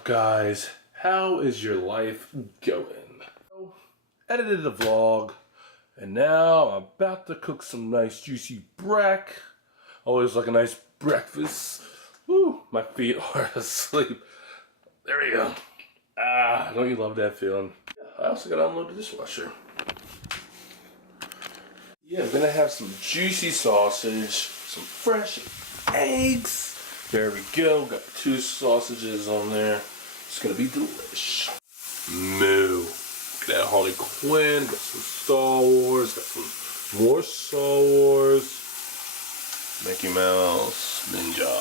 up, guys? How is your life going? Edited the vlog, and now I'm about to cook some nice juicy brack. Always like a nice breakfast. Woo, my feet are asleep. There we go. Ah, don't you love that feeling? I also gotta unload the dishwasher. Yeah, I'm gonna have some juicy sausage, some fresh eggs. There we go, got 2 sausages on there. It's gonna be delish. Moo. Got Harley Quinn, got some Star Wars, got some more Star Wars. Mickey Mouse, Ninja.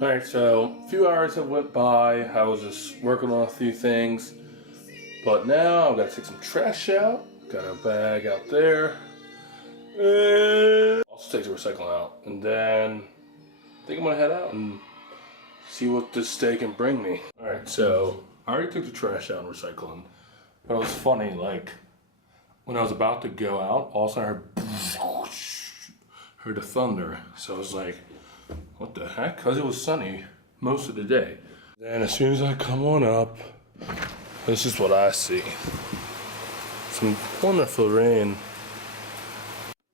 Alright, so a few hours have went by. I was just working on a few things. But now I've got to take some trash out. Got a bag out there. And also take the recycling out. And then I think I'm gonna head out and see what this day can bring me. Alright, so I already took the trash out and recycling. But it was funny, like when I was about to go out, all of a sudden I heard the thunder. So I was like, what the heck? Because it was sunny most of the day. Then as soon as I come on up, this is what I see. Some wonderful rain.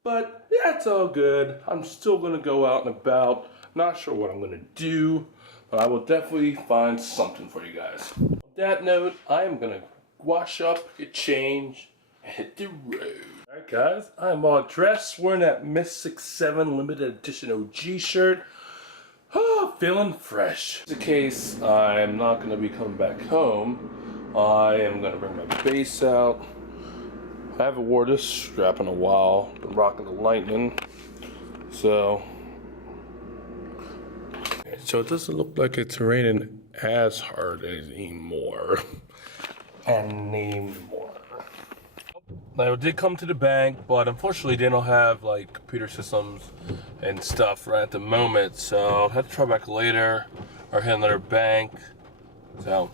But yeah, it's all good. I'm still gonna go out and about. Not sure what I'm gonna do, but I will definitely find something for you guys. On that note, I am gonna wash up, get changed, and hit the road. Alright guys, I'm all dressed, wearing that Mystic 7 limited edition OG shirt. Oh, feeling fresh. In case I'm not gonna be coming back home, I am gonna bring my bass out. I haven't wore this strap in a while. Been rocking the Lightning. So it doesn't look like it's raining as hard anymore. Now, it did come to the bank, but unfortunately they don't have like computer systems and stuff right at the moment. So I'll have to try back later or hit another bank. So,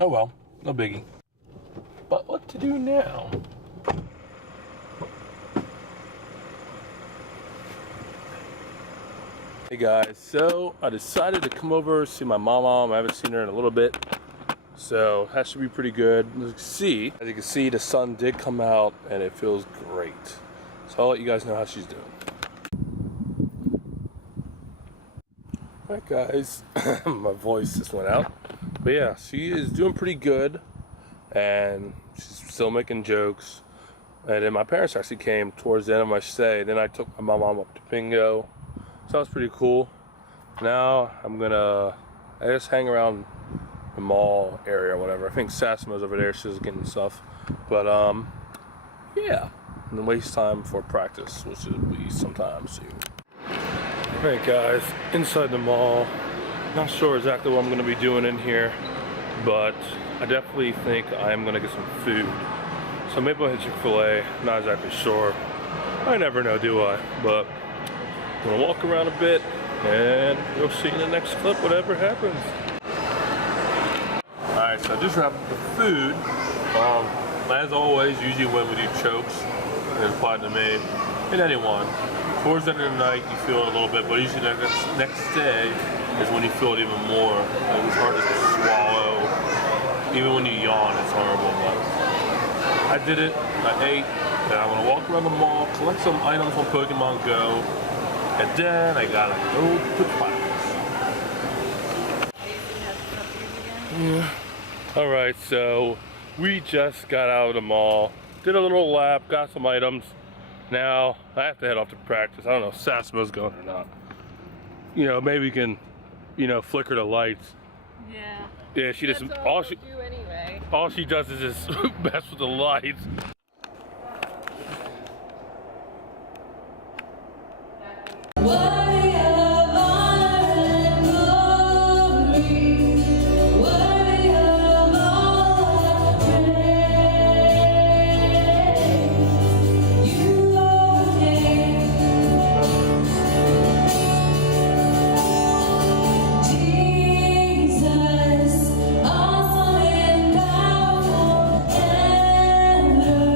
oh well, no biggie. But what to do now? Hey guys, so I decided to come over see my mom. I haven't seen her in a little bit, so that should be pretty good. As you can see, the sun did come out and it feels great. So I'll let you guys know how she's doing. Alright guys, my voice just went out, but yeah, she is doing pretty good and she's still making jokes. And then my parents actually came towards the end of my stay. Then I took my mom up to Pingo. So that was pretty cool. Now I'm gonna, I just hang around the mall area or whatever. I think Sassimo's over there, she's getting stuff. But yeah, and then waste time for practice, which will be sometime soon. Alright guys, inside the mall. Not sure exactly what I'm gonna be doing in here, but I definitely think I'm gonna get some food. So maybe I'll hit Chick-fil-A, not exactly sure. I never know, do I? But I'm gonna walk around a bit and you'll see in the next clip whatever happens. Alright, so just wrapped up the food. As always, usually when we do chokes, it applied to me and anyone. Towards the end of the night, you feel it a little bit, but usually the next day is when you feel it even more. It's hard to swallow. Even when you yawn, it's horrible. But I did it. I ate. And I'm gonna walk around the mall, collect some items on Pokemon Go, and then I gotta go to class. Yeah. Alright, so we just got out of the mall, did a little lap, got some items. Now I have to head off to practice. I don't know if Sassimo's going or not. You know, maybe we can, you know, flicker the lights. Yeah. Yeah, she doesn't. All she do anyway. All she does is just mess with the lights. Jesus, awesome and powerful ever.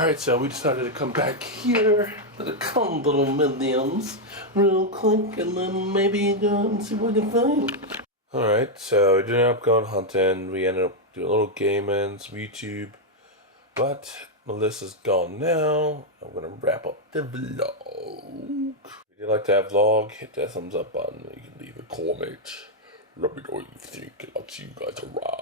Alright, so we decided to come back here for the condominiums real quick and then maybe see what we can find. Alright, so we ended up going hunting. We ended up doing a little gaming, some YouTube. But Melissa's gone now. I'm gonna wrap up the vlog. If you like that vlog, hit that thumbs up button. You can leave a comment. Let me know what you think. I'll see you guys around.